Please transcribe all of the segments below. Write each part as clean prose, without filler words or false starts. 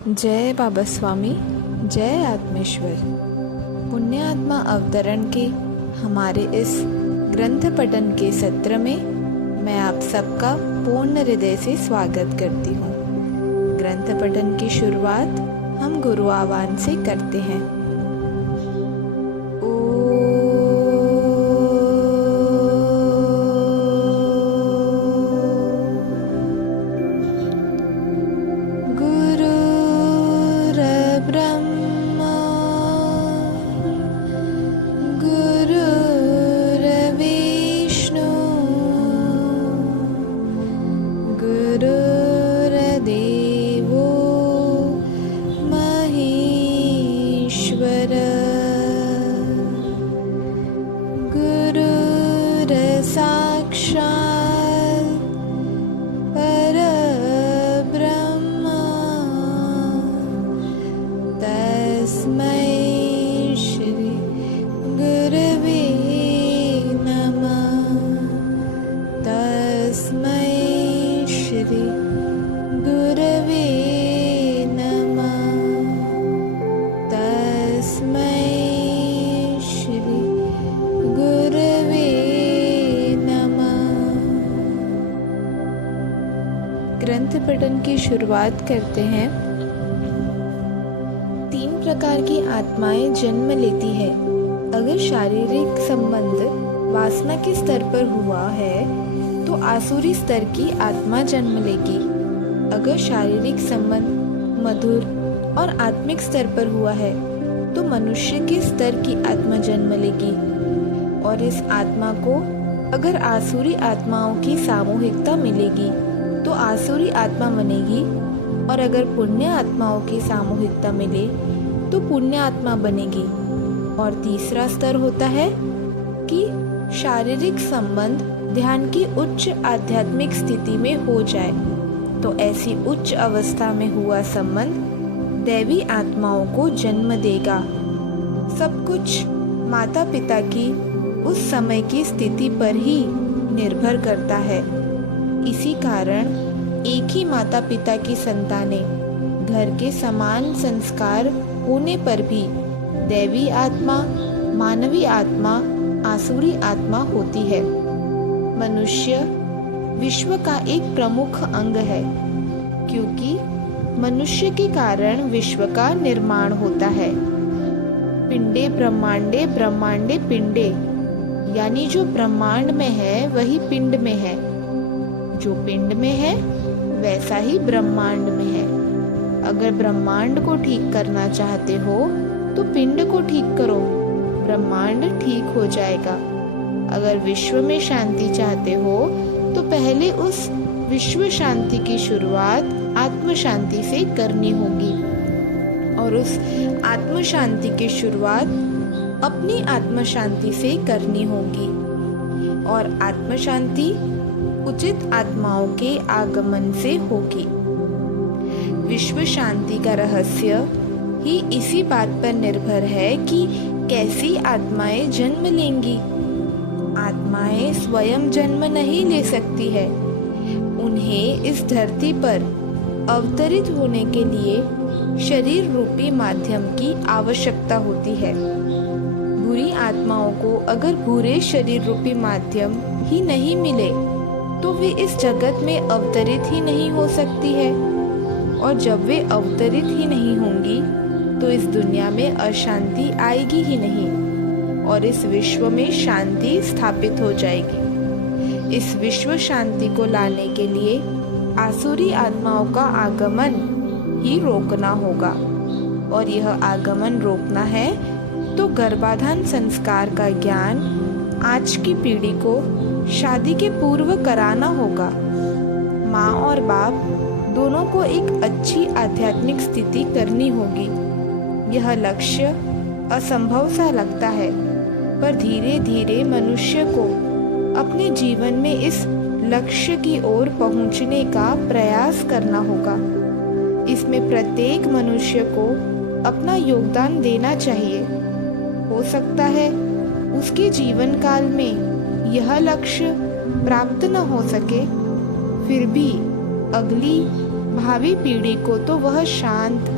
जय बाबा स्वामी, जय आत्मेश्वर। पुण्य आत्मा अवतरण के हमारे इस ग्रंथ पठन के सत्र में मैं आप सबका पूर्ण हृदय से स्वागत करती हूँ। ग्रंथ पठन की शुरुआत हम गुरु आह्वान से करते हैं। ग्रंथ पठन की शुरुआत करते हैं। 3 प्रकार की आत्माएं जन्म लेती है। अगर शारीरिक संबंध वासना के स्तर पर हुआ है तो आसुरी स्तर की आत्मा जन्म लेगी। अगर शारीरिक संबंध मधुर और आत्मिक स्तर पर हुआ है तो मनुष्य के स्तर की आत्मा जन्म लेगी। और इस आत्मा को अगर आसुरी आत्माओं की सामूहिकता मिलेगी तो आसुरी आत्मा बनेगी। और अगर पुण्य आत्माओं की सामूहिकता मिले तो पुण्य आत्मा बनेगी। और तीसरा स्तर होता है कि शारीरिक संबंध ध्यान की उच्च आध्यात्मिक स्थिति में हो जाए तो ऐसी उच्च अवस्था में हुआ संबंध दैवी आत्माओं को जन्म देगा। सब कुछ माता पिता की उस समय की स्थिति पर ही निर्भर करता है। इसी कारण एक ही माता पिता की संतानें घर के समान संस्कार होने पर भी दैवी आत्मा, मानवी आत्मा, आसुरी आत्मा होती है। मनुष्य विश्व का एक प्रमुख अंग है क्योंकि मनुष्य के कारण विश्व का निर्माण होता है। पिंडे ब्रह्मांडे, ब्रह्मांडे पिंडे, यानी जो ब्रह्मांड में है वही पिंड में है। जो पिंड में है वैसा ही ब्रह्मांड में है। अगर ब्रह्मांड को ठीक करना चाहते हो तो पिंड को ठीक करो, ब्रह्मांड ठीक हो जाएगा। अगर विश्व में शांति चाहते हो तो पहले उस विश्व शांति की शुरुआत आत्म शांति से करनी होगी। और उस आत्म शांति की शुरुआत अपनी आत्म शांति से करनी होगी। और आत्म शांति उचित आत्माओं के आगमन से होगी। विश्व शांति का रहस्य ही इसी बात पर निर्भर है कि कैसी आत्माएं जन्म लेंगी। आत्माएं स्वयं जन्म नहीं ले सकती है। उन्हें इस धरती पर अवतरित होने के लिए शरीर रूपी माध्यम की आवश्यकता होती है। बुरी आत्माओं को अगर बुरे शरीर रूपी माध्यम ही नहीं मिले तो वे इस जगत में अवतरित ही नहीं हो सकती है। और जब वे अवतरित ही नहीं होंगी तो इस दुनिया में अशांति आएगी ही नहीं और इस विश्व में शांति स्थापित हो जाएगी। इस विश्व शांति को लाने के लिए आसुरी आत्माओं का आगमन ही रोकना होगा। और यह आगमन रोकना है तो गर्भाधान संस्कार का ज्ञान आज की पीढ़ी को शादी के पूर्व कराना होगा। माँ और बाप दोनों को एक अच्छी आध्यात्मिक स्थिति करनी होगी। यह लक्ष्य असंभव सा लगता है पर धीरे धीरे मनुष्य को अपने जीवन में इस लक्ष्य की ओर पहुंचने का प्रयास करना होगा। इसमें प्रत्येक मनुष्य को अपना योगदान देना चाहिए। हो सकता है उसके जीवन काल में यह लक्ष्य प्राप्त न हो सके, फिर भी अगली भावी पीढ़ी को तो वह शांत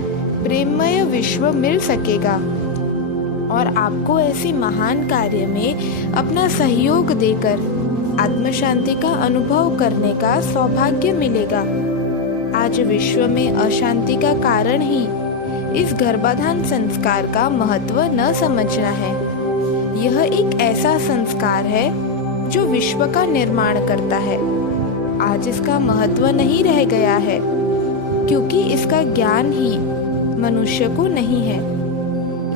प्रेममय विश्व मिल सकेगा और आपको ऐसे महान कार्य में अपना सहयोग देकर आत्म शांति का अनुभव करने का सौभाग्य मिलेगा। आज विश्व में अशांति का कारण ही इस गर्भाधान संस्कार का महत्व न समझना है। यह एक ऐसा संस्कार है जो विश्व का निर्माण करता है। आज इसका महत्व नहीं रह गया है क्योंकि इसका ज्ञान ही मनुष्य को नहीं है।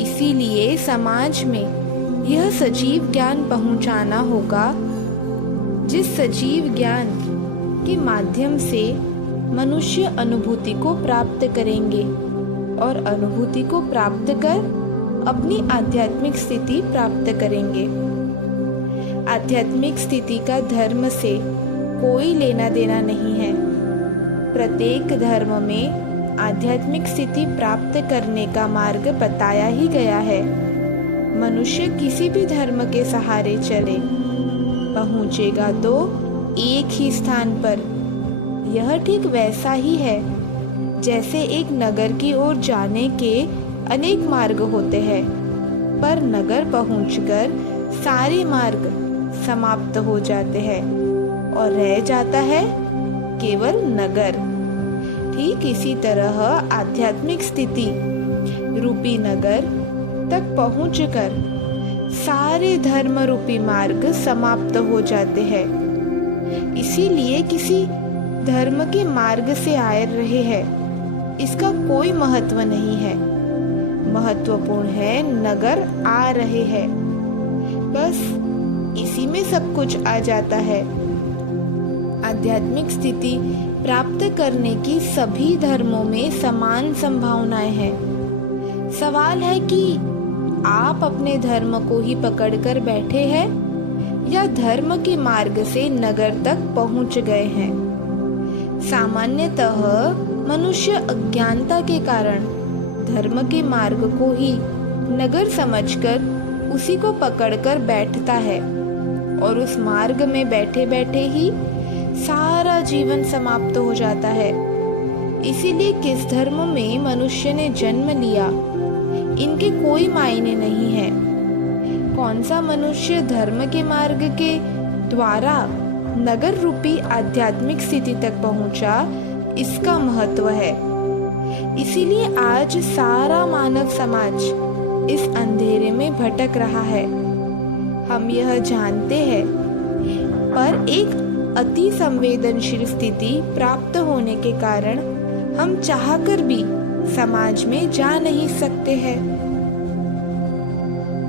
इसीलिए समाज में यह सजीव ज्ञान पहुंचाना होगा, जिस सजीव ज्ञान के माध्यम से मनुष्य अनुभूति को प्राप्त करेंगे और अनुभूति को प्राप्त कर अपनी आध्यात्मिक स्थिति प्राप्त करेंगे। आध्यात्मिक स्थिति का धर्म से कोई लेना देना नहीं है। प्रत्येक धर्म में आध्यात्मिक स्थिति प्राप्त करने का मार्ग बताया ही गया है। मनुष्य किसी भी धर्म के सहारे चले पहुंचेगा तो एक ही स्थान पर। यह ठीक वैसा ही है जैसे एक नगर की ओर जाने के अनेक मार्ग होते हैं, पर नगर पहुंचकर सारे मार्ग समाप्त हो जाते हैं और रह जाता है केवल नगर। ठीक इसी तरह आध्यात्मिक स्थिति रूपी नगर तक पहुंचकर सारे धर्म रूपी मार्ग समाप्त हो जाते हैं। इसीलिए किसी धर्म के मार्ग से आए रहे हैं, इसका कोई महत्व नहीं है। महत्वपूर्ण है नगर आ रहे हैं, बस इसी में सब कुछ आ जाता है। आध्यात्मिक स्थिति प्राप्त करने की सभी धर्मों में समान संभावनाएं हैं। सवाल है कि आप अपने धर्म को ही पकड़कर बैठे हैं या धर्म के मार्ग से नगर तक पहुंच गए हैं। सामान्यतः मनुष्य अज्ञानता के कारण धर्म के मार्ग को ही नगर समझकर उसी को पकड़कर बैठता है और उस मार्ग में बैठे बैठे ही सारा जीवन समाप्त हो जाता है। इसीलिए किस धर्म में मनुष्य ने जन्म लिया इनके कोई मायने नहीं है। कौन सा मनुष्य धर्म के मार्ग के द्वारा नगर रूपी आध्यात्मिक स्थिति तक पहुंचा, इसका महत्व है। इसीलिए आज सारा मानव समाज इस अंधेरे में भटक रहा है। हम यह जानते हैं, पर एक अति संवेदनशील स्थिति प्राप्त होने के कारण हम चाहकर भी समाज में जा नहीं सकते हैं।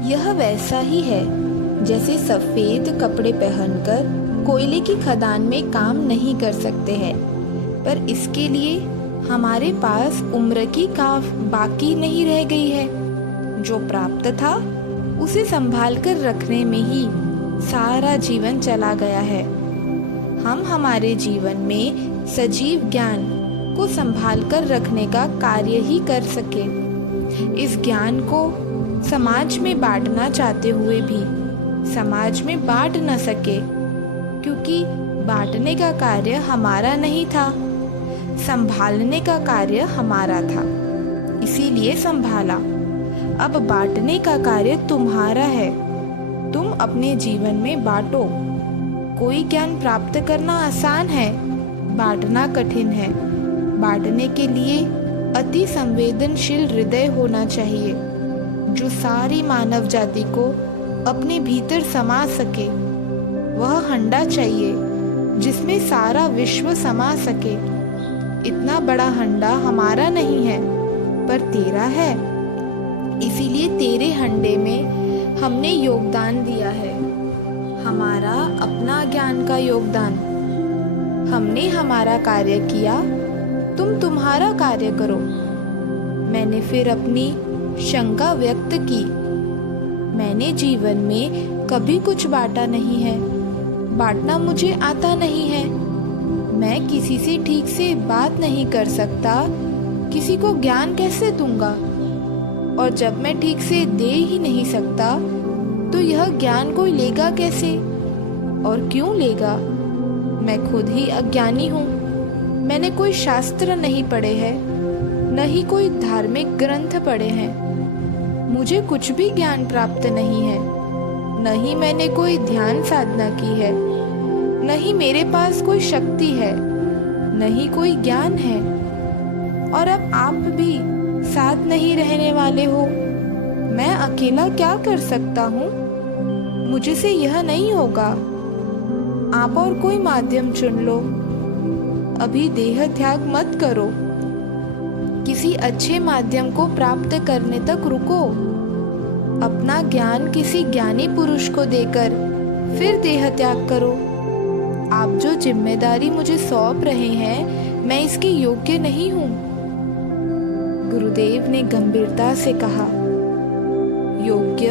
यह वैसा ही है जैसे सफेद कपड़े पहनकर कोयले की खदान में काम नहीं कर सकते हैं, पर इसके लिए हमारे पास उम्र की काफ बाकी नहीं रह गई है। जो प्राप्त था उसे संभाल कर रखने में ही सारा जीवन चला गया है। हम हमारे जीवन में सजीव ज्ञान को संभाल कर रखने का कार्य ही कर सके। इस ज्ञान को समाज में बांटना चाहते हुए भी समाज में बांट न सके, क्योंकि बांटने का कार्य हमारा नहीं था, संभालने का कार्य हमारा था, इसीलिए संभाला। अब बांटने का कार्य तुम्हारा है, तुम अपने जीवन में बांटो। कोई ज्ञान प्राप्त करना आसान है, बांटना कठिन है। बांटने के लिए अति संवेदनशील हृदय होना चाहिए, जो सारी मानव जाति को अपने भीतर समा सके। वह हंडा चाहिए जिसमें सारा विश्व समा सके। इतना बड़ा हंडा हमारा नहीं है, पर तेरा है। इसीलिए तेरे हंडे में हमने योगदान दिया है, हमारा अपना ज्ञान का योगदान। हमने हमारा कार्य किया, तुम तुम्हारा कार्य करो। मैंने फिर अपनी शंका व्यक्त की। मैंने जीवन में कभी कुछ बांटा नहीं है, बांटना मुझे आता नहीं है। मैं किसी से ठीक से बात नहीं कर सकता, किसी को ज्ञान कैसे दूंगा? और जब मैं ठीक से दे ही नहीं सकता, तो यह ज्ञान कोई लेगा कैसे? और क्यों लेगा? मैं खुद ही अज्ञानी हूँ। मैंने कोई शास्त्र नहीं पढ़े हैं, न ही कोई धार्मिक ग्रंथ पढ़े हैं। मुझे कुछ भी ज्ञान प्राप्त नहीं है, न ही मैंने कोई ध्यान साधना की है, न ही मेरे पास कोई शक्ति है, न ही कोई ज्ञान है। और अब आप भी साथ नहीं रहने वाले हो। मैं अकेला क्या कर सकता हूँ? मुझसे यह नहीं होगा। आप और कोई माध्यम चुन लो। अभी देह त्याग मत करो। किसी अच्छे माध्यम को प्राप्त करने तक रुको। अपना ज्ञान किसी ज्ञानी पुरुष को देकर फिर देह त्याग करो। आप जो जिम्मेदारी मुझे सौंप रहे हैं, मैं इसके योग्य नहीं हूँ। गुरुदेव ने गंभीरता से कहा, योग्य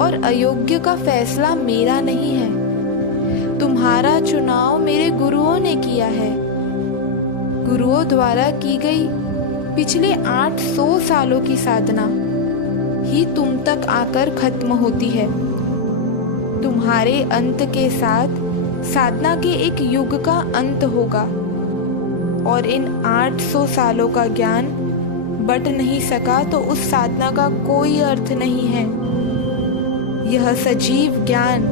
और अयोग्य का फैसला मेरा नहीं है। तुम्हारा चुनाव मेरे गुरुओं ने किया है। गुरुओं द्वारा की गई पिछले 800 सालों की साधना ही तुम तक आकर खत्म होती है। तुम्हारे अंत के साथ साधना के एक युग का अंत होगा और इन 800 सालों का ज्ञान बट नहीं सका तो उस साधना का कोई अर्थ नहीं है। यह सजीव ज्ञान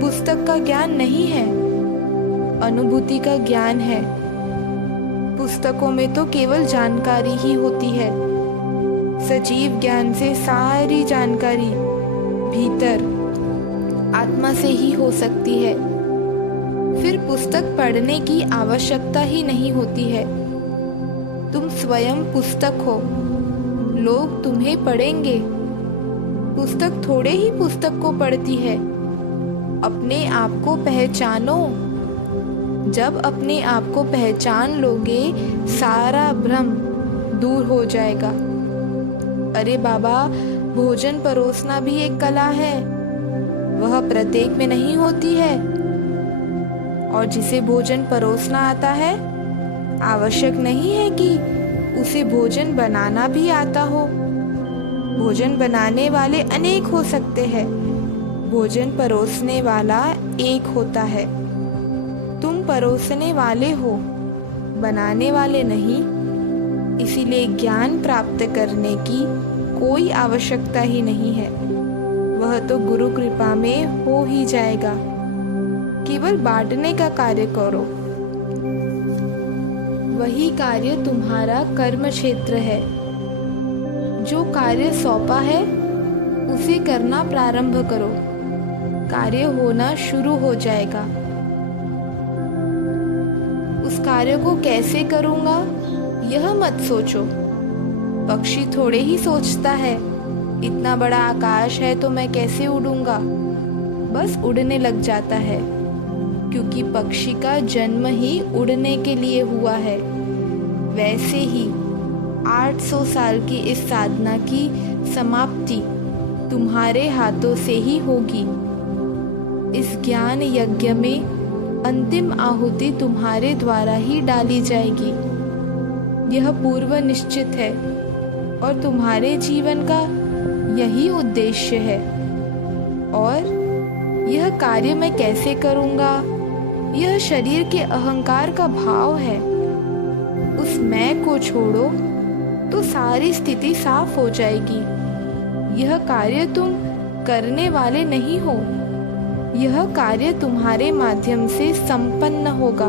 पुस्तक का ज्ञान नहीं है, अनुभूति का ज्ञान है। पुस्तकों में तो केवल जानकारी ही होती है। सजीव ज्ञान से सारी जानकारी भीतर आत्मा से ही हो सकती है। फिर पुस्तक पढ़ने की आवश्यकता ही नहीं होती है। तुम स्वयं पुस्तक हो, लोग तुम्हें पढ़ेंगे। पुस्तक थोड़े ही पुस्तक को पढ़ती है। अपने आप को पहचानो। जब अपने आप को पहचान लोगे, सारा भ्रम दूर हो जाएगा। अरे बाबा, भोजन परोसना भी एक कला है। वह प्रत्येक में नहीं होती है। और जिसे भोजन परोसना आता है, आवश्यक नहीं है कि उसे भोजन बनाना भी आता हो। भोजन बनाने वाले अनेक हो सकते हैं, भोजन परोसने वाला एक होता है। तुम परोसने वाले हो, बनाने वाले नहीं। इसीलिए ज्ञान प्राप्त करने की कोई आवश्यकता ही नहीं है। वह तो गुरु कृपा में हो ही जाएगा। केवल बांटने का कार्य करो। वही कार्य तुम्हारा कर्म क्षेत्र है। जो कार्य सौंपा है उसे करना प्रारंभ करो। कार्य होना शुरू हो जाएगा। उस कार्य को कैसे करूँगा यह मत सोचो। पक्षी थोड़े ही सोचता है, इतना बड़ा आकाश है तो मैं कैसे उड़ूंगा। बस उड़ने लग जाता है, क्योंकि पक्षी का जन्म ही उड़ने के लिए हुआ है। वैसे ही 800 साल की इस साधना की समाप्ति तुम्हारे हाथों से ही होगी। इस ज्ञान यज्ञ में अंतिम आहुति तुम्हारे द्वारा ही डाली जाएगी। यह पूर्व निश्चित है और तुम्हारे जीवन का यही उद्देश्य है। और यह कार्य मैं कैसे करूँगा, यह शरीर के अहंकार का भाव है। उस मैं को छोड़ो तो सारी स्थिति साफ हो जाएगी। यह कार्य तुम करने वाले नहीं हो, यह कार्य तुम्हारे माध्यम से संपन्न होगा।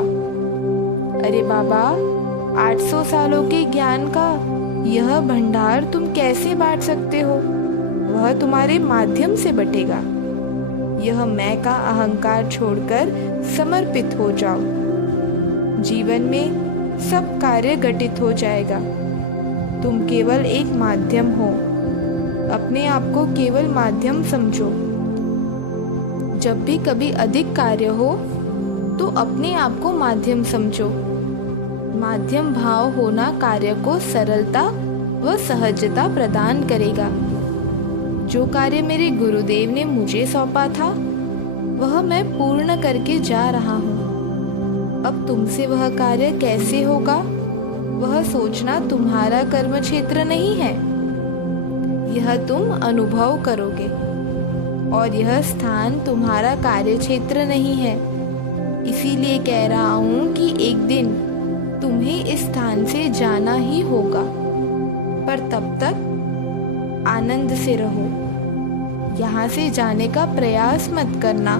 अरे बाबा, 800 सालों के ज्ञान का यह भंडार तुम कैसे बांट सकते हो? वह तुम्हारे माध्यम से बटेगा। यह मैं का अहंकार छोड़कर समर्पित हो जाओ। जीवन में सब कार्य घटित हो जाएगा। तुम केवल एक माध्यम हो। अपने आप को केवल माध्यम समझो। जब भी कभी अधिक कार्य हो तो अपने आप को माध्यम समझो। माध्यम भाव होना कार्य को सरलता व सहजता प्रदान करेगा। जो कार्य मेरे गुरुदेव ने मुझे सौंपा था वह मैं पूर्ण करके जा रहा हूँ। अब तुमसे वह कार्य कैसे होगा, वह सोचना तुम्हारा कर्म क्षेत्र नहीं है। यह तुम अनुभव करोगे और यह स्थान तुम्हारा कार्य क्षेत्र नहीं है। इसीलिए कह रहा हूँ कि एक दिन तुम्हें इस स्थान से जाना ही होगा, पर तब तक आनंद से रहो। यहाँ से जाने का प्रयास मत करना।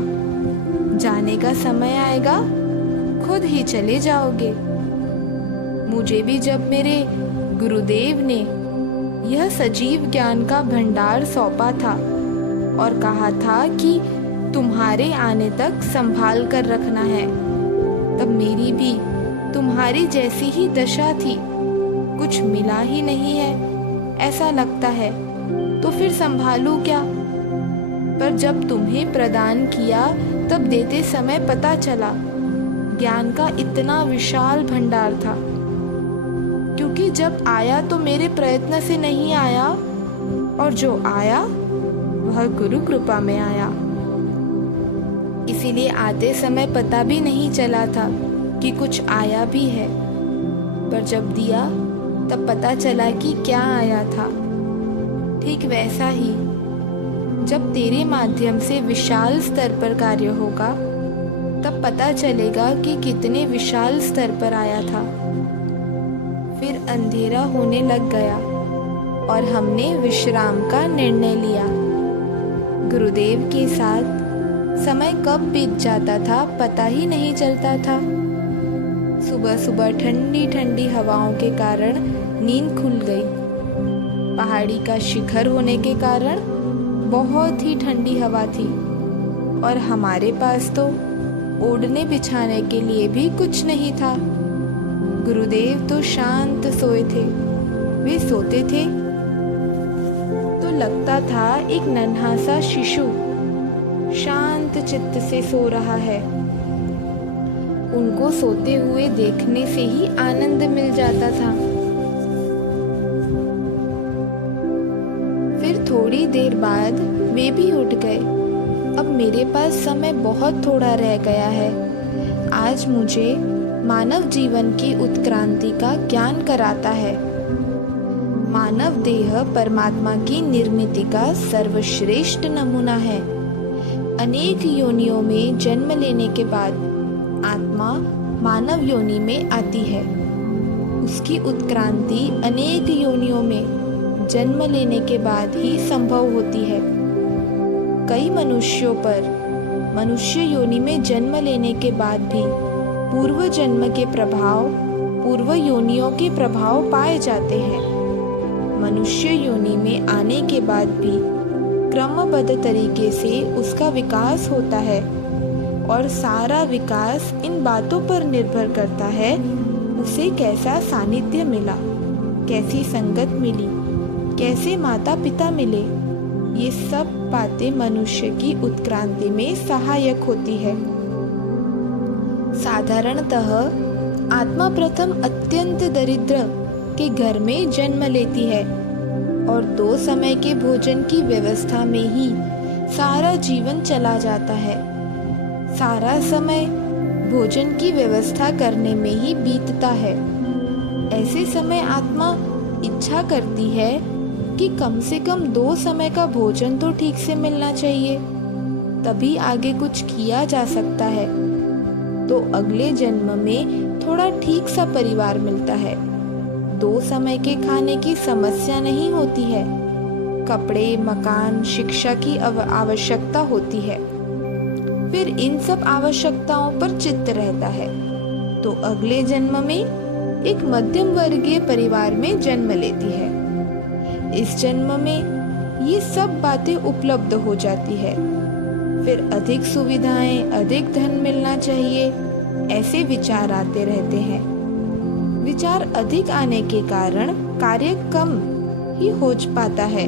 जाने का समय आएगा, खुद ही चले जाओगे। मुझे भी जब मेरे गुरुदेव ने यह सजीव ज्ञान का भंडार सौंपा था और कहा था कि तुम्हारे आने तक संभाल कर रखना है, तब मेरी भी तुम्हारी जैसी ही दशा थी। कुछ मिला ही नहीं है ऐसा लगता है, तो फिर संभालूं क्या। पर जब तुम्हें प्रदान किया तब देते समय पता चला ज्ञान का इतना विशाल भंडार था, क्योंकि जब आया तो मेरे प्रयत्न से नहीं आया, और जो आया वह गुरु कृपा में आया। इसीलिए आते समय पता भी नहीं चला था कि कुछ आया भी है, पर जब दिया तब पता चला कि क्या आया था। ठीक वैसा ही जब तेरे माध्यम से विशाल स्तर पर कार्य होगा, तब पता चलेगा कि कितने विशाल स्तर पर आया था। फिर अंधेरा होने लग गया और हमने विश्राम का निर्णय लिया। गुरुदेव के साथ समय कब बीत जाता था पता ही नहीं चलता था। सुबह सुबह ठंडी ठंडी हवाओं के कारण नींद खुल गई। पहाड़ी का शिखर होने के कारण बहुत ही ठंडी हवा थी, और हमारे पास तो ओढ़ने बिछाने के लिए भी कुछ नहीं था। गुरुदेव तो शांत सोए थे। वे सोते थे तो लगता था एक नन्हा सा शिशु शांत चित्त से सो रहा है। उनको सोते हुए देखने से ही आनंद मिल जाता था। फिर थोड़ी देर बाद वे भी उठ गए। अब मेरे पास समय बहुत थोड़ा रह गया है। आज मुझे मानव जीवन की उत्क्रांति का ज्ञान कराता है। मानव देह परमात्मा की निर्मिति का सर्वश्रेष्ठ नमूना है। अनेक योनियों में जन्म लेने के बाद आत्मा मानव योनि में आती है। उसकी उत्क्रांति अनेक योनियों में जन्म लेने के बाद ही संभव होती है। कई मनुष्यों पर मनुष्य योनि में जन्म लेने के बाद भी पूर्व जन्म के प्रभाव, पूर्व योनियों के प्रभाव पाए जाते हैं। मनुष्य योनि में आने के बाद भी क्रमबद्ध तरीके से उसका विकास होता है, और सारा विकास इन बातों पर निर्भर करता है उसे कैसा सानिध्य मिला, कैसी संगत मिली, कैसे माता पिता मिले। ये सब बातें मनुष्य की उत्क्रांति में सहायक होती है। साधारणतः आत्मा प्रथम अत्यंत दरिद्र के घर में जन्म लेती है, और 2 समय के भोजन की व्यवस्था में ही सारा जीवन चला जाता है। सारा समय भोजन की व्यवस्था करने में ही बीतता है। ऐसे समय आत्मा इच्छा करती है कि कम से कम 2 समय का भोजन तो ठीक से मिलना चाहिए, तभी आगे कुछ किया जा सकता है। तो अगले जन्म में थोड़ा ठीक सा परिवार मिलता है। 2 समय के खाने की समस्या नहीं होती है। कपड़े, मकान, शिक्षा की आवश्यकता होती है। फिर इन सब आवश्यकताओं पर चित्त रहता है, तो अगले जन्म में एक मध्यम वर्गीय परिवार में जन्म लेती है। इस जन्म में ये सब बातें उपलब्ध हो जाती है। फिर अधिक सुविधाएं, अधिक धन मिलना चाहिए, ऐसे विचार आते रहते हैं। विचार अधिक आने के कारण कार्य कम ही हो पाता है,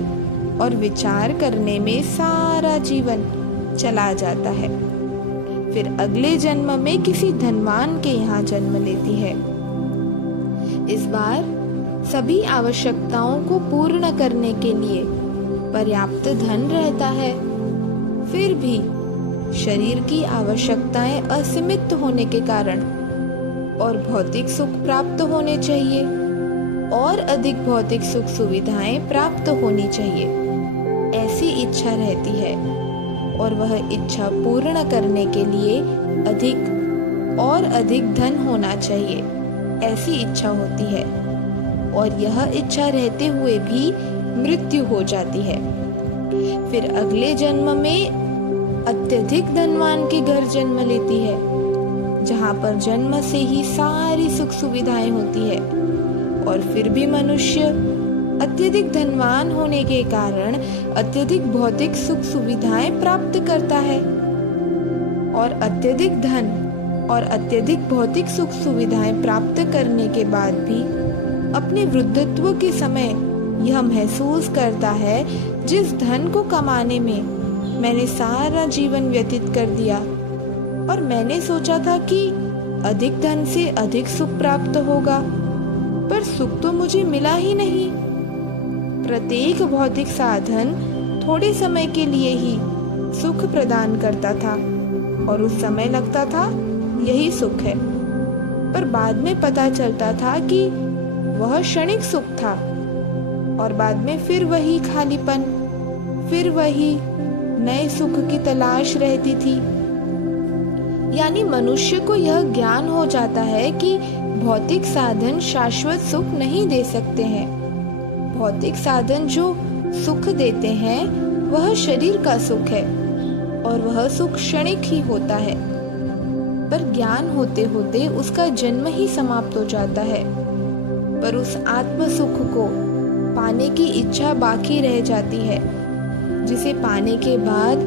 और विचार करने में सारा जीवन चला जाता है। फिर अगले जन्म में किसी धनवान के यहाँ जन्म लेती है। इस बार सभी आवश्यकताओं को पूर्ण करने के लिए पर्याप्त धन रहता है। फिर भी शरीर की आवश्यकताएं असीमित होने के कारण और भौतिक सुख प्राप्त होने चाहिए, और अधिक भौतिक सुख सुविधाएं प्राप्त होनी चाहिए, ऐसी इच्छा रहती है। और वह इच्छा पूर्ण करने के लिए अधिक और अधिक धन होना चाहिए। ऐसी इच्छा होती है और यह इच्छा रहते हुए भी मृत्यु हो जाती है। फिर अगले जन्म में अत्यधिक धनवान के घर जन्म लेती है, जहाँ पर जन्म से ही सारी सुख सुविधाएं होती है। और फिर भी मनुष्य अत्यधिक धनवान होने के कारण अत्यधिक भौतिक सुख सुविधाएं प्राप्त करता है, और अत्यधिक धन और अत्यधिक भौतिक सुख सुविधाएं प्राप्त करने के बाद भी अपने वृद्धत्व के समय यह महसूस करता है, जिस धन को कमाने में मैंने सारा जीवन व्यतीत कर दिया और मैंने सोचा था कि अधिक धन से अधिक सुख प्राप्त होगा, पर सुख तो मुझे मिला ही नहीं। प्रत्येक भौतिक साधन थोड़े समय के लिए ही सुख प्रदान करता था और उस समय लगता था यही सुख है, पर बाद में पता चलता था कि वह क्षणिक सुख था और बाद में फिर वही खालीपन, फिर वही नए सुख की तलाश रहती थी। यानी मनुष्य को यह ज्ञान हो जाता है कि भौतिक साधन शाश्वत सुख नहीं दे सकते हैं। भौतिक साधन जो सुख देते हैं वह शरीर का सुख है और वह सुख क्षणिक ही होता है, पर ज्ञान होते होते उसका जन्म ही समाप्त हो जाता है। पर उस आत्म सुख को पाने की इच्छा बाकी रह जाती है, जिसे पाने के बाद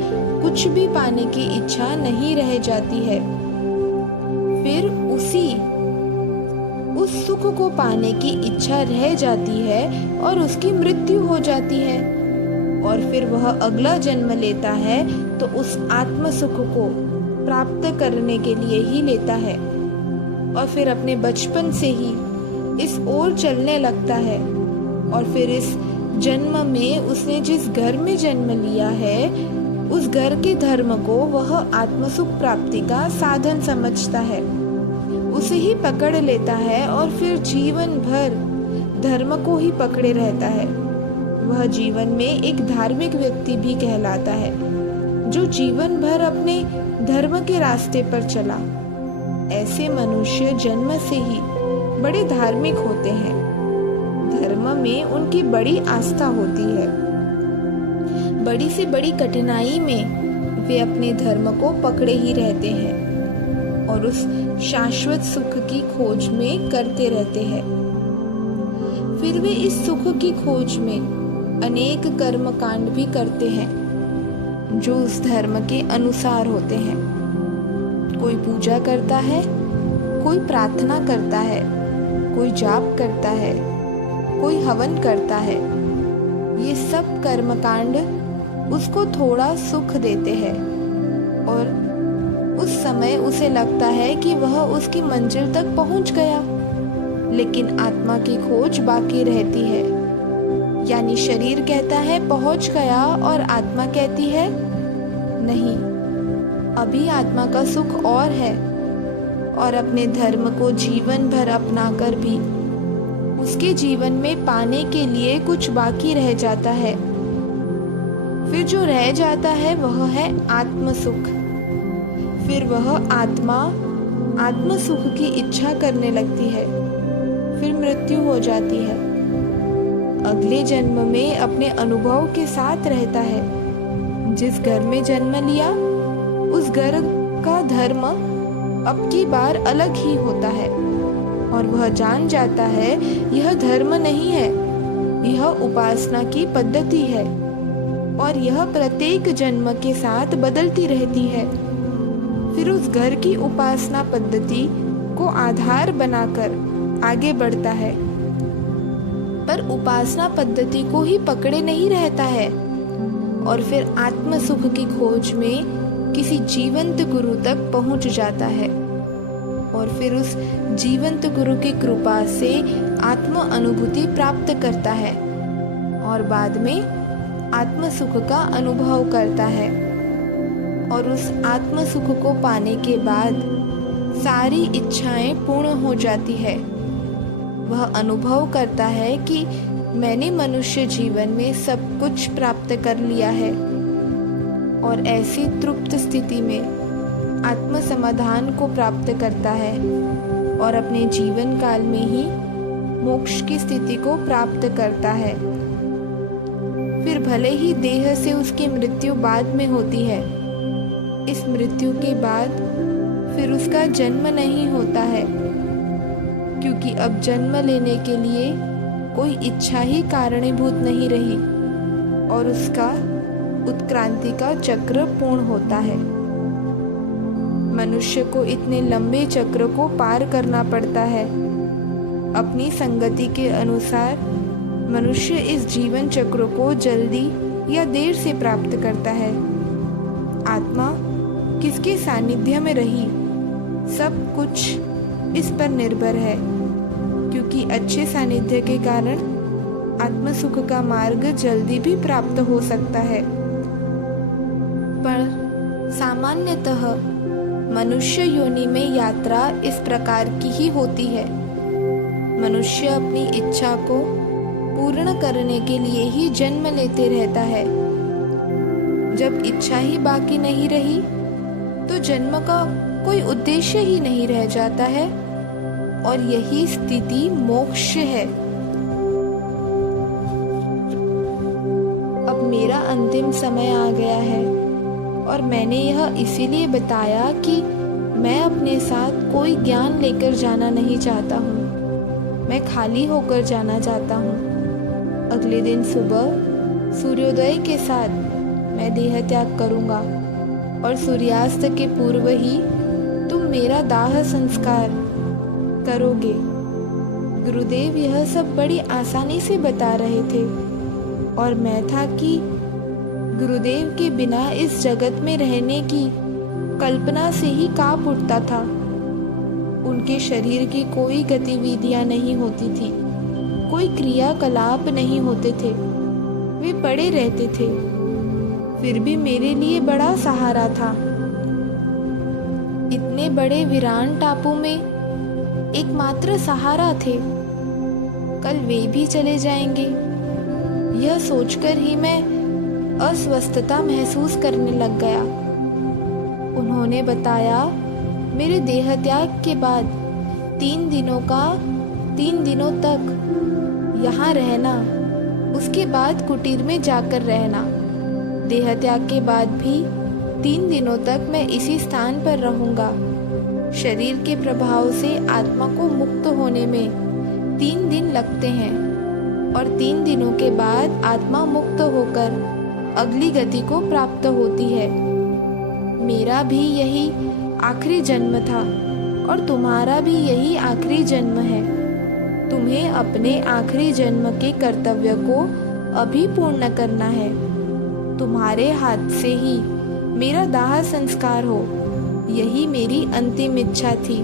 कुछ भी पाने की इच्छा नहीं रह जाती है। फिर उस सुख को पाने की इच्छा रह जाती है और उसकी मृत्यु हो जाती है, और फिर वह अगला जन्म लेता है तो उस आत्म सुख को प्राप्त करने के लिए ही लेता है, और फिर अपने बचपन से ही इस ओर चलने लगता है। और फिर इस जन्म में उसने जिस घर में जन्म लिया है, उस घर के धर्म को वह आत्मसुख प्राप्ति का साधन समझता है, उसे ही पकड़ लेता है और फिर जीवन भर धर्म को ही पकड़े रहता है। वह जीवन में एक धार्मिक व्यक्ति भी कहलाता है, जो जीवन भर अपने धर्म के रास्ते पर चला। ऐसे मनुष्य जन्म से ही बड़े धार्मिक होते हैं। धर्म में उनकी बड़ी आस्था होती है। बड़ी से बड़ी कठिनाई में वे अपने धर्म को पकड़े ही रहते हैं और उस शाश्वत सुख की खोज में करते रहते हैं। फिर वे इस सुख की खोज में अनेक कर्म कांड भी करते हैं जो उस धर्म के अनुसार होते हैं। कोई पूजा करता है, कोई प्रार्थना करता है, कोई जाप करता है, कोई हवन करता है। ये सब कर्मकांड उसको थोड़ा सुख देते हैं और उस समय उसे लगता है कि वह उसकी मंजिल तक पहुंच गया, लेकिन आत्मा की खोज बाकी रहती है। यानी शरीर कहता है पहुंच गया और आत्मा कहती है नहीं, अभी आत्मा का सुख और है। और अपने धर्म को जीवन भर अपनाकर भी उसके जीवन में पाने के लिए कुछ बाकी रह जाता है। फिर जो रह जाता है वह है आत्म सुख। फिर वह आत्म सुख की इच्छा करने लगती है, फिर मृत्यु हो जाती है। अगले जन्म में अपने अनुभव के साथ रहता है। जिस घर में जन्म लिया उस घर का धर्म अब की बार अलग ही होता है और वह जान जाता है यह धर्म नहीं है, यह उपासना की पद्धति है और यह प्रत्येक जन्म के साथ बदलती रहती है। फिर उस घर की उपासना पद्धति को आधार बनाकर आगे बढ़ता है, पर उपासना पद्धति को ही पकड़े नहीं रहता है और फिर आत्म सुख की खोज में किसी जीवंत गुरु तक पहुंच जाता है और फिर उस जीवंत गुरु की कृपा से आत्म अनुभूति प्राप्त करता है और बाद में आत्म सुख का अनुभव करता है। और उस आत्म सुख को पाने के बाद सारी इच्छाएं पूर्ण हो जाती है। वह अनुभव करता है कि मैंने मनुष्य जीवन में सब कुछ प्राप्त कर लिया है और ऐसी तृप्त स्थिति में आत्म समाधान को प्राप्त करता है और अपने जीवन काल में ही मोक्ष की स्थिति को प्राप्त करता है। फिर भले ही देह से उसकी मृत्यु बाद में होती है, इस मृत्यु के बाद फिर उसका जन्म नहीं होता है, क्योंकि अब जन्म लेने के लिए कोई इच्छा ही कारणीभूत नहीं रही और उसका उत्क्रांति का चक्र पूर्ण होता है। मनुष्य को इतने लंबे चक्र को पार करना पड़ता है। अपनी संगति के अनुसार मनुष्य इस जीवन चक्र को जल्दी या देर से प्राप्त करता है। आत्मा किसके सानिध्य में रही, सब कुछ इस पर निर्भर है, क्योंकि अच्छे सानिध्य के कारण आत्म सुख का मार्ग जल्दी भी प्राप्त हो सकता है। पर सामान्यतः मनुष्य योनि में यात्रा इस प्रकार की ही होती है। मनुष्य अपनी इच्छा को पूर्ण करने के लिए ही जन्म लेते रहता है। जब इच्छा ही बाकी नहीं रही तो जन्म का कोई उद्देश्य ही नहीं रह जाता है, और यही स्थिति मोक्ष है। अब मेरा अंतिम समय आ गया है और मैंने यह इसीलिए बताया कि मैं अपने साथ कोई ज्ञान लेकर जाना नहीं चाहता हूँ। मैं खाली होकर जाना चाहता हूँ। अगले दिन सुबह सूर्योदय के साथ मैं देह त्याग करूँगा और सूर्यास्त के पूर्व ही तुम मेरा दाह संस्कार करोगे। गुरुदेव यह सब बड़ी आसानी से बता रहे थे और मैं था कि गुरुदेव के बिना इस जगत में रहने की कल्पना से ही कांप उठता था। उनके शरीर की कोई गतिविधियां नहीं होती थी, कोई क्रियाकलाप नहीं होते थे, वे पड़े रहते थे। फिर भी मेरे लिए बड़ा सहारा था। इतने बड़े वीरान टापू में एकमात्र सहारा थे। कल वे भी चले जाएंगे, यह सोचकर ही मैं अस्वस्थता महसूस करने लग गया। उन्होंने बताया, मेरे देह त्याग के बाद 3 दिनों तक यहाँ रहना, उसके बाद कुटीर में जाकर रहना। देह त्याग के बाद भी 3 दिनों तक मैं इसी स्थान पर रहूँगा। शरीर के प्रभाव से आत्मा को मुक्त होने में 3 दिन लगते हैं और 3 दिनों के बाद आत्मा मुक्त होकर अगली गति को प्राप्त होती है। मेरा भी यही आखिरी जन्म था और तुम्हारा भी यही आखिरी जन्म है। तुम्हें अपने आखिरी जन्म के कर्तव्य को अभी पूर्ण करना है। तुम्हारे हाथ से ही मेरा दाह संस्कार हो, यही मेरी अंतिम इच्छा थी।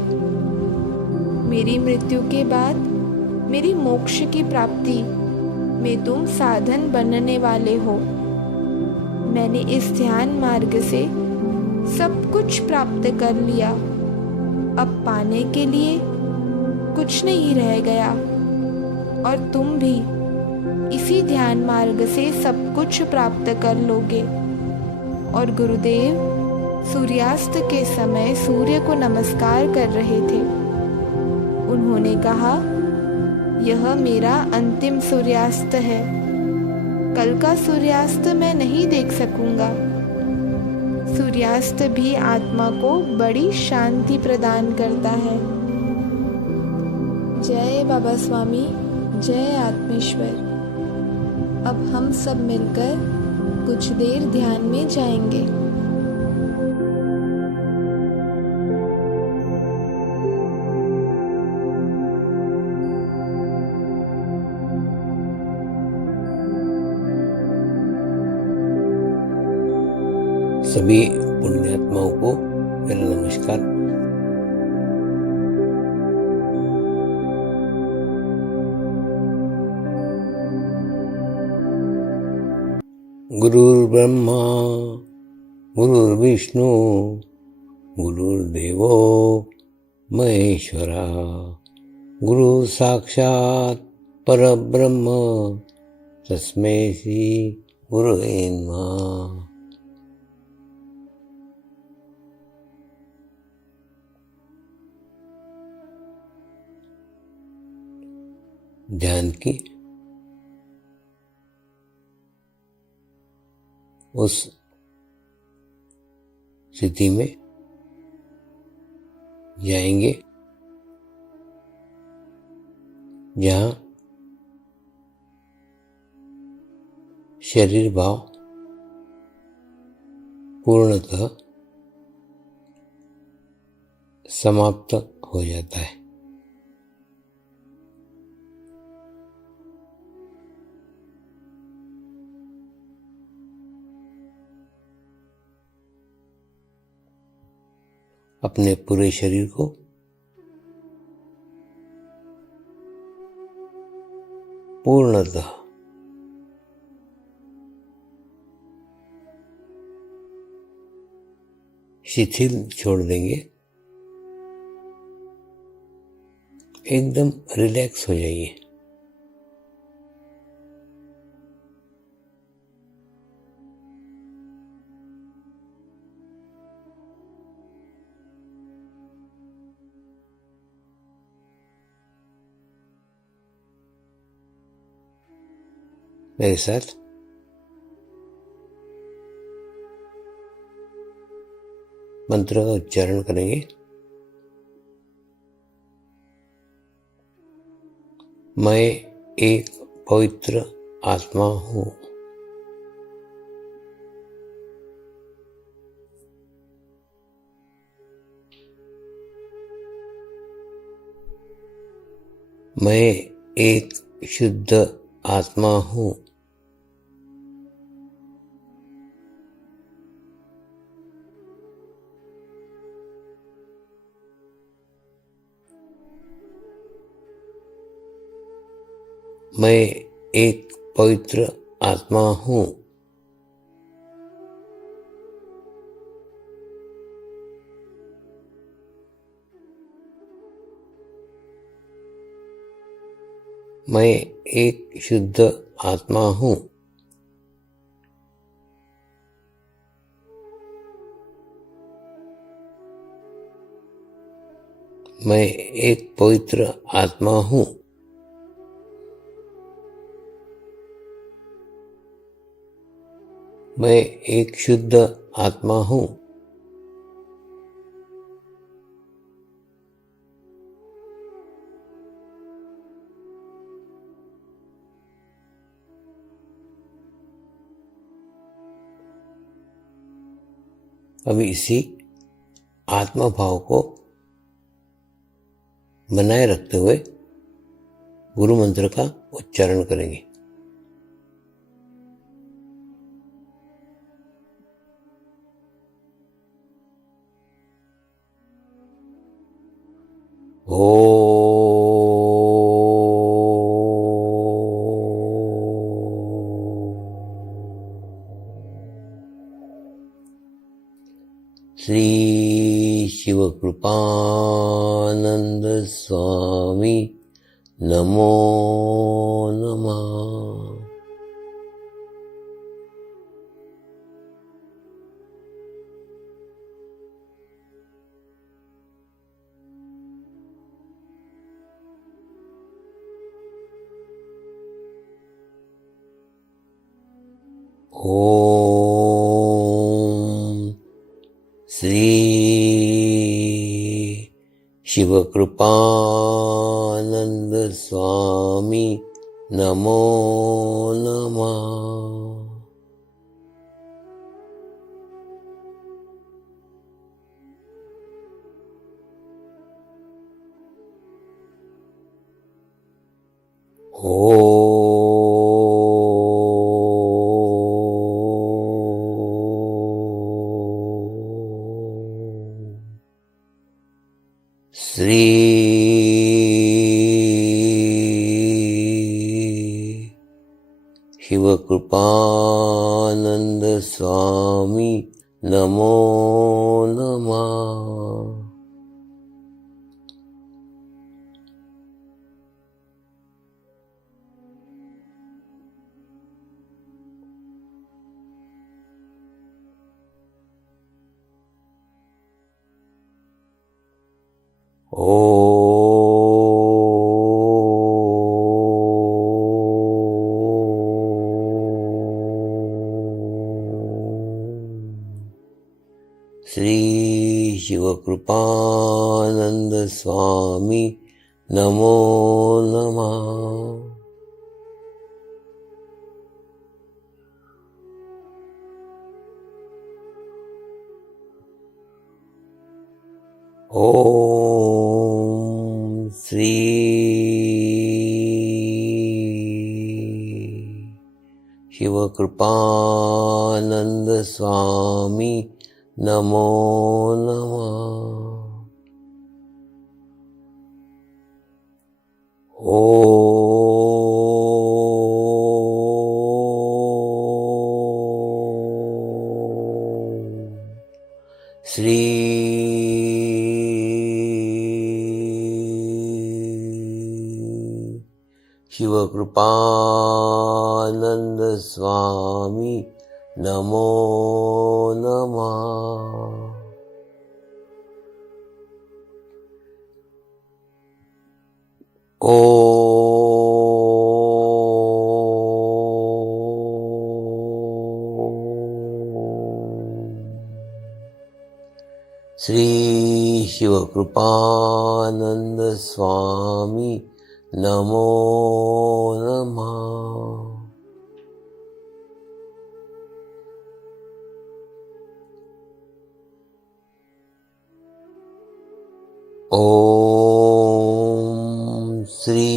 मेरी मृत्यु के बाद मेरी मोक्ष की प्राप्ति में तुम साधन बनने वाले हो। मैंने इस ध्यान मार्ग से सब कुछ प्राप्त कर लिया। अब पाने के लिए कुछ नहीं रह गया और तुम भी इसी ध्यान मार्ग से सब कुछ प्राप्त कर लोगे। और गुरुदेव सूर्यास्त के समय सूर्य को नमस्कार कर रहे थे। उन्होंने कहा, यह मेरा अंतिम सूर्यास्त है। कल का सूर्यास्त मैं नहीं देख सकूंगा। सूर्यास्त भी आत्मा को बड़ी शांति प्रदान करता है। जय बाबा स्वामी, जय आत्मेश्वर। अब हम सब मिलकर कुछ देर ध्यान में जाएंगे। सभी पुण्यात्माओं को मेरा नमस्कार। गुरुर्ब्रह्मा गुरुर्विष्णु गुरुर्देवो महेश्वरा, गुरु साक्षात् परब्रह्म तस्मै श्री गुरुवे नमः। ध्यान की उस स्थिति में जाएंगे जहाँ शरीर भाव पूर्णतः समाप्त हो जाता है। अपने पूरे शरीर को पूर्णतः शिथिल छोड़ देंगे, एकदम रिलैक्स हो जाइए। मेरे साथ मंत्र का उच्चारण करेंगे। मैं एक पवित्र आत्मा हूँ। मैं एक शुद्ध आत्मा हूँ। मैं एक पवित्र आत्मा हूँ। मैं एक शुद्ध आत्मा हूँ। मैं एक पवित्र आत्मा हूँ। मैं एक शुद्ध आत्मा हूँ। अभी इसी आत्मा भाव को बनाए रखते हुए गुरु मंत्र का उच्चारण करेंगे। श्री शिव कृपानंद स्वामी नमो नमः। ओम श्री शिव कृपानंद स्वामी नमो नमः। श्री शिव कृपानंद स्वामी नमो नमः। श्री शिवकृपानंद स्वामी नमो नमः। ओम श्री शिवकृपानंद स्वामी नमो नमः। श्री शिवकृपानंद स्वामी नमो नमः। श्री शिवकृपानंद स्वामी नमो नमः। ओम श्री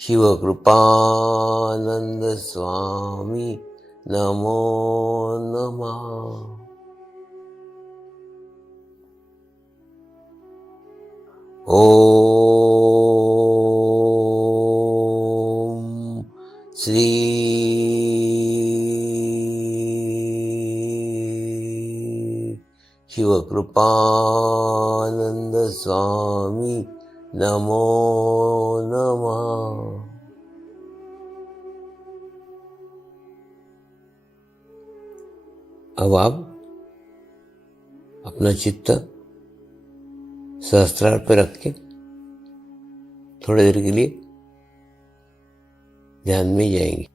शिवकृपानंद स्वामी नमो नमः। ओम श्री शिवकृपानंद स्वामी नमो नमः। अब आप अपना चित्त सहस्त्रार पर रख के थोड़ी देर के लिए ध्यान में जाएंगे।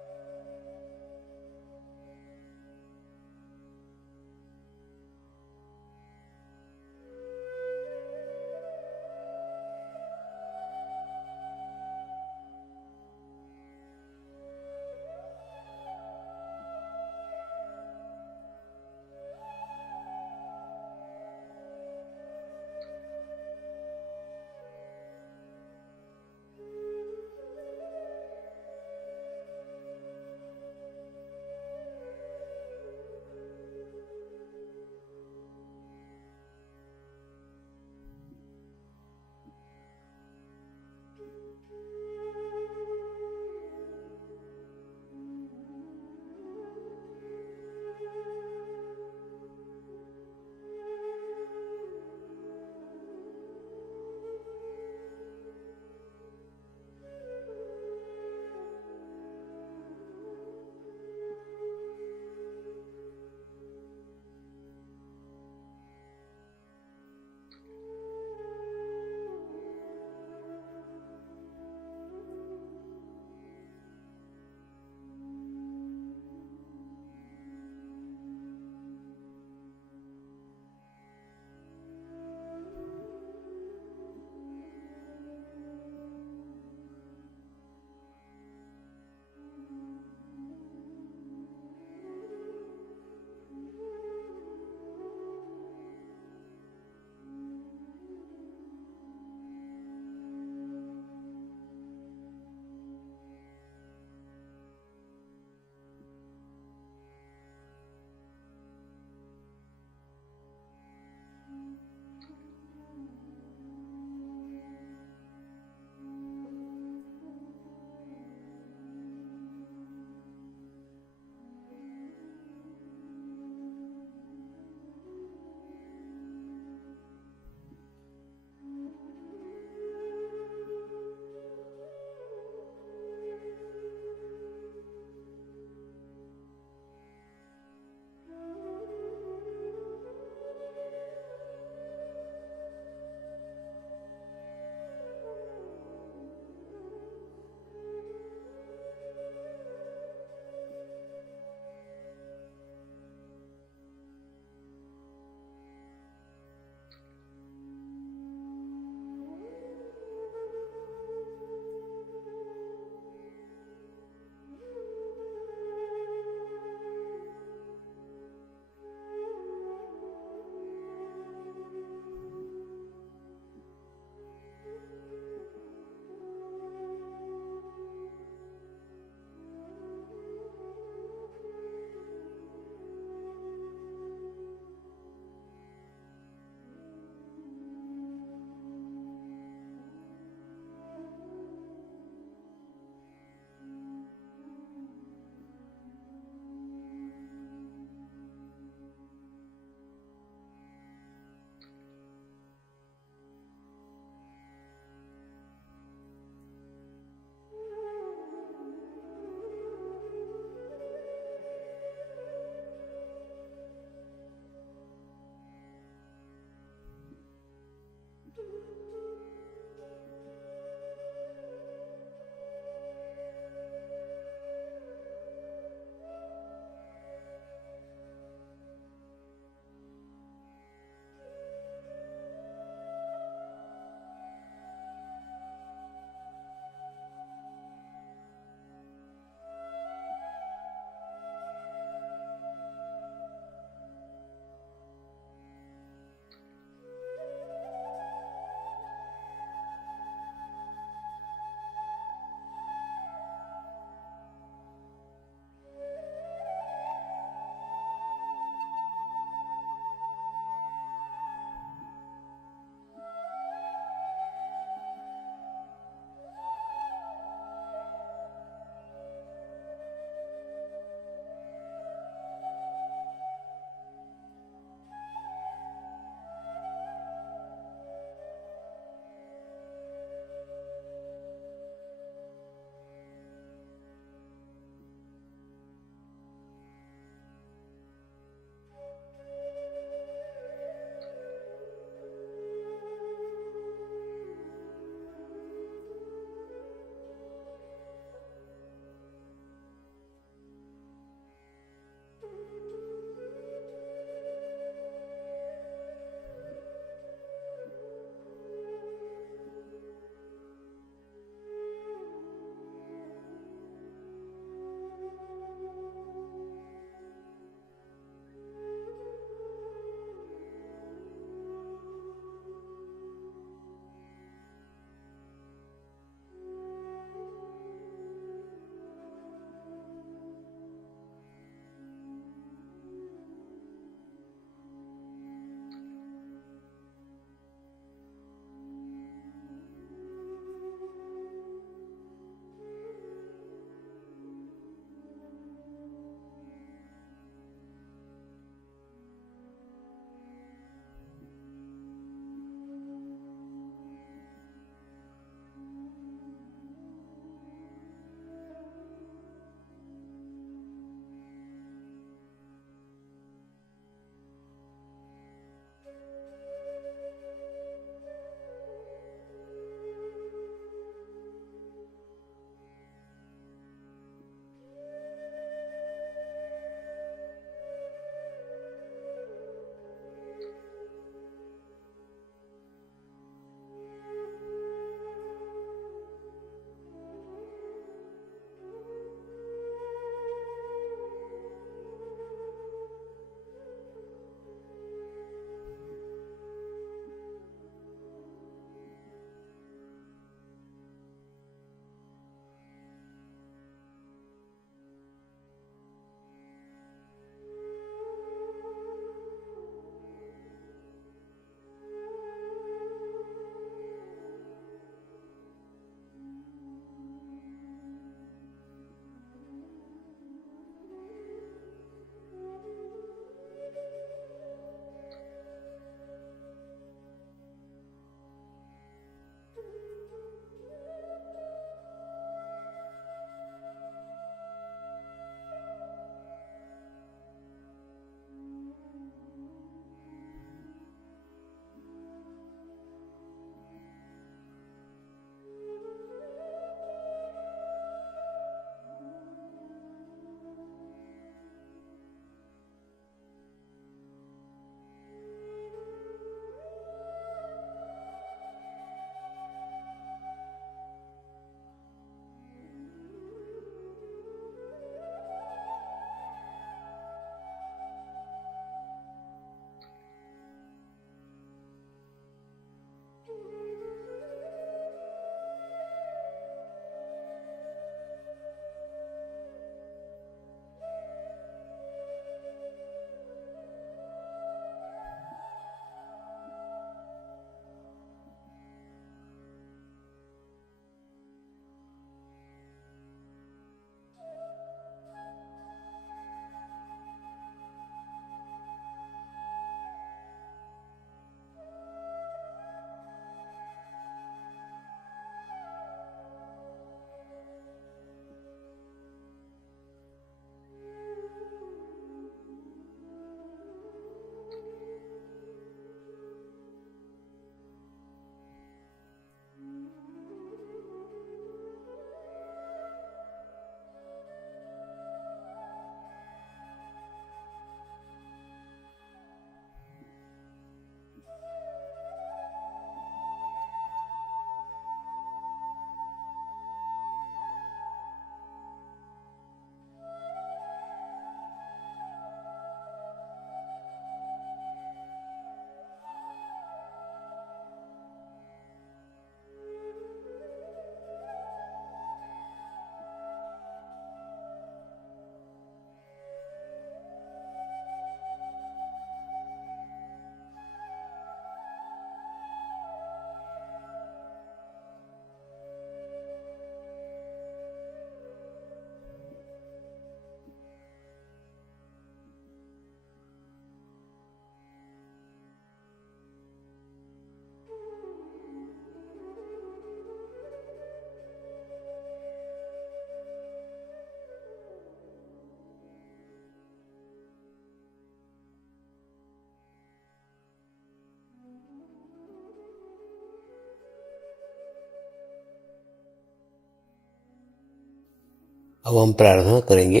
अब हम प्रार्थना करेंगे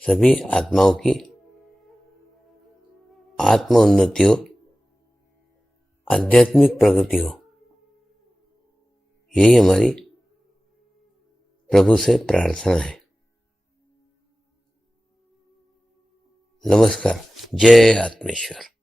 सभी आत्माओं की आत्म उन्नति हो, आध्यात्मिक प्रगति हो। यही हमारी प्रभु से प्रार्थना है। नमस्कार। जय आत्मेश्वर।